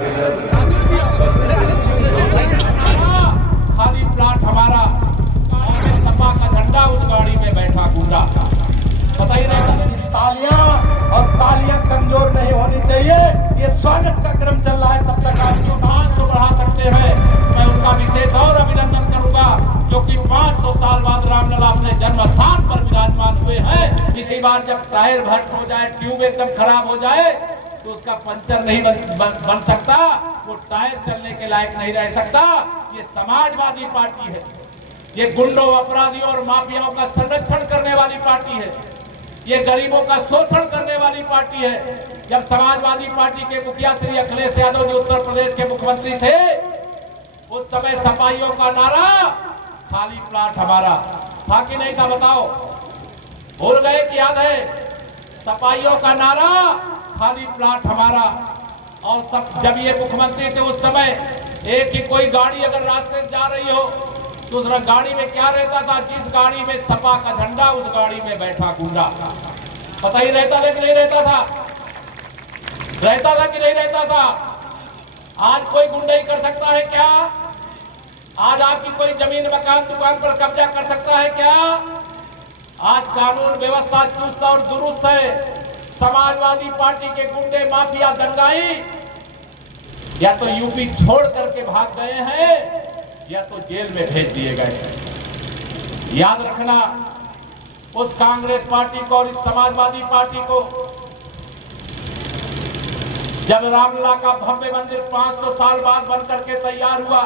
खाली प्लाट हमारा, और सपा का झंडा उस गाड़ी में बैठा गुंडा। पता ही नहीं। तालियां और तालियां कमजोर नहीं होनी चाहिए। ये स्वागत का क्रम चल रहा है, तब तक आप जो 500 बढ़ा सकते हैं, मैं उनका विशेष और अभिनंदन करूंगा, क्योंकि 500 साल बाद रामलला अपने जन्म स्थान पर विराजमान हुए हैं। इसी बार जब टायर भ्रष्ट हो जाए, ट्यूब एकदम खराब हो जाए, तो उसका पंचर नहीं बन सकता, वो टायर चलने के लायक नहीं रह सकता। ये समाजवादी पार्टी है, ये गुंडों, अपराधियों और माफियाओं का संरक्षण करने वाली पार्टी है, ये गरीबों का शोषण करने वाली पार्टी है। जब समाजवादी पार्टी के मुखिया श्री अखिलेश यादव जी उत्तर प्रदेश के मुख्यमंत्री थे, उस समय सपाइयों का नारा खाली प्लाट हमारा था कि नहीं था? बताओ, भूल गए कि याद है? सपाइयों का नारा खाली प्लाट हमारा। और सब जब ये मुख्यमंत्री थे उस समय, एक ही कोई गाड़ी अगर रास्ते से जा रही हो, दूसरा गाड़ी में क्या रहता था? जिस गाड़ी में सपा का झंडा, उस गाड़ी में बैठा गुंडा। पता ही रहता था कि नहीं रहता था? रहता था कि नहीं रहता था? आज कोई गुंडाई कर सकता है क्या? आज आपकी कोई जमीन, मकान, दुकान पर कब्जा कर सकता है क्या? आज कानून व्यवस्था चुस्त और दुरुस्त है। समाजवादी पार्टी के गुंडे, माफिया, दंगाई या तो यूपी छोड़ करके भाग गए हैं, या तो जेल में भेज दिए गए। याद रखना, उस कांग्रेस पार्टी को और इस समाजवादी पार्टी को, जब रामलला का भव्य मंदिर 500 साल बाद बनकर के तैयार हुआ,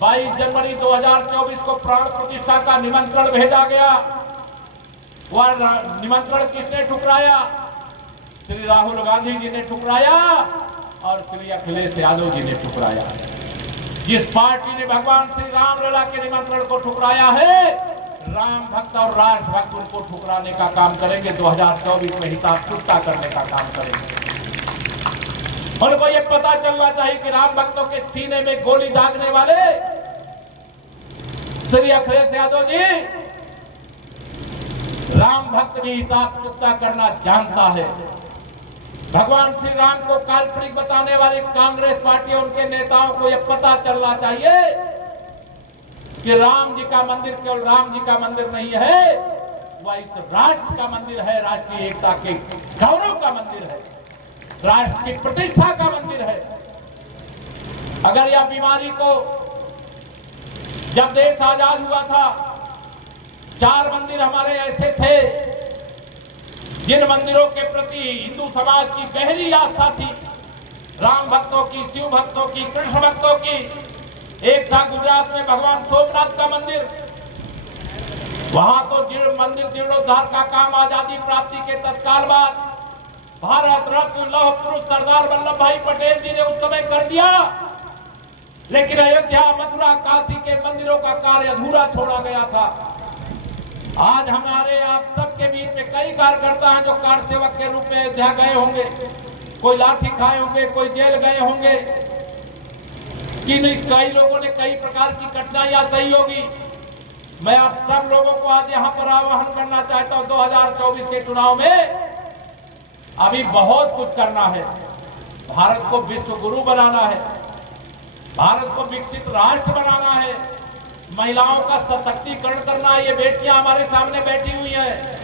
22 जनवरी 2024 को प्राण प्रतिष्ठा का निमंत्रण भेजा गया। वह निमंत्रण किसने ठुकराया? श्री राहुल गांधी जी ने ठुकराया और श्री अखिलेश यादव जी ने ठुकराया। जिस पार्टी ने भगवान श्री रामलला के निमंत्रण को ठुकराया है, राम भक्त और राष्ट्र भक्त उनको ठुकराने का काम करेंगे। 2024 में हिसाब चुकता करने का काम करेंगे। उनको ये पता चलना चाहिए कि राम भक्तों के सीने में गोली दागने वाले श्री अखिलेश यादव जी, राम भक्त भी हिसाब चुकता करना जानता है। भगवान श्री राम को काल्पनिक बताने वाली कांग्रेस पार्टी और उनके नेताओं को यह पता चलना चाहिए कि राम जी का मंदिर केवल राम जी का मंदिर नहीं है, वह इस राष्ट्र का मंदिर है, राष्ट्रीय एकता के गौरव का मंदिर है, राष्ट्र की प्रतिष्ठा का मंदिर है। अगर यह बीमारी को, जब देश आजाद हुआ था, 4 मंदिर हमारे ऐसे थे जिन मंदिरों के प्रति हिंदू समाज की गहरी आस्था थी। राम भक्तों की, शिव भक्तों की, कृष्ण भक्तों की। एक था गुजरात में भगवान सोमनाथ का मंदिर, वहां तो मंदिर जीर्णोद्धार का काम आजादी प्राप्ति के तत्काल बाद भारत रत्न लौह पुरुष सरदार वल्लभ भाई पटेल जी ने उस समय कर दिया। लेकिन अयोध्या, मथुरा, काशी के मंदिरों का कार्य अधूरा छोड़ा गया था। आज हमारे आप सबके बीच में कई कार्यकर्ता हैं जो कार सेवक के रूप में अयोध्या गए होंगे, कोई लाठी खाए होंगे, कोई जेल गए होंगे, कि नहीं, कई लोगों ने कई प्रकार की कठिनाइयां सही होगी। मैं आप सब लोगों को आज यहाँ पर आह्वान करना चाहता हूँ, 2024 के चुनाव में अभी बहुत कुछ करना है। भारत को विश्व गुरु बनाना है, भारत को विकसित राष्ट्र बनाना है, महिलाओं का सशक्तिकरण करना है। ये बेटियां हमारे सामने बैठी हुई हैं।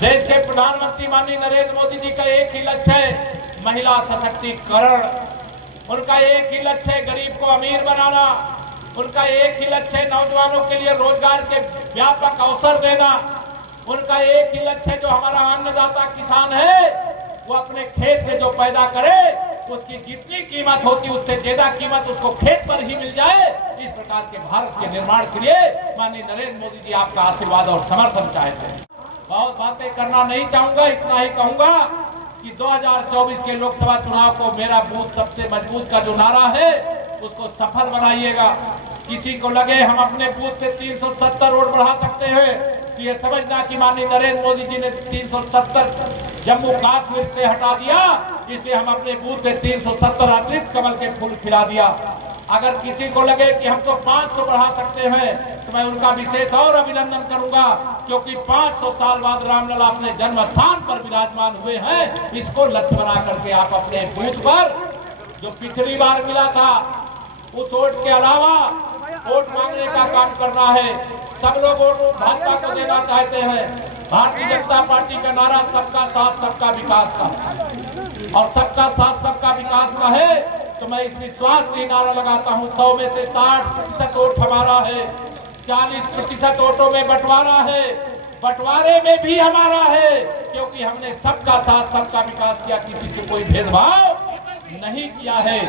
देश के प्रधानमंत्री माननीय नरेंद्र मोदी जी का एक ही लक्ष्य है, महिला सशक्तिकरण। उनका एक ही लक्ष्य है, गरीब को अमीर बनाना। उनका एक ही लक्ष्य है, नौजवानों के लिए रोजगार के व्यापक अवसर देना। उनका एक ही लक्ष्य है, जो हमारा अन्नदाता किसान है, वो अपने खेत में जो पैदा करे उसकी जितनी कीमत होती उससे ज्यादा कीमत उसको खेत पर ही मिल जाए। इस प्रकार के भारत के निर्माण के लिए माननीय नरेंद्र मोदी जी आपका आशीर्वाद और समर्थन चाहते हैं। बहुत बातें करना नहीं चाहूंगा, इतना ही कहूंगा कि 2024 के लोकसभा चुनाव को मेरा बूथ सबसे मजबूत का जो नारा है उसको सफल बनाइएगा। किसी को लगे हम अपने बूथ पे 370 वोट बढ़ा सकते हैं, तो ये समझना कि माननीय नरेंद्र मोदी जी ने 370 जम्मू कश्मीर से हटा दिया, इसलिए हम अपने बूथ पे 370 अतिरिक्त कमल के फूल खिला दिया। अगर किसी को लगे कि हम तो 500 बढ़ा सकते हैं, तो मैं उनका विशेष और अभिनंदन करूंगा, क्योंकि 500 साल बाद रामलला अपने जन्म स्थान पर विराजमान हुए हैं। इसको लक्ष्य बना करके आप अपने बूथ पर जो पिछली बार मिला था उस वोट के अलावा वोट मांगने का काम करना है। सब लोग वोट भाजपा को देना चाहते हैं। भारतीय जनता पार्टी का नारा सबका साथ सबका विकास का, और सबका साथ सबका विकास का है। तो मैं इस विश्वास से नारा लगाता हूं, 100 में से 60% वोट हमारा है, 40% वोटों में बंटवारा है, बंटवारे में भी हमारा है, क्योंकि हमने सबका साथ सबका विकास किया, किसी से कोई भेदभाव नहीं किया है।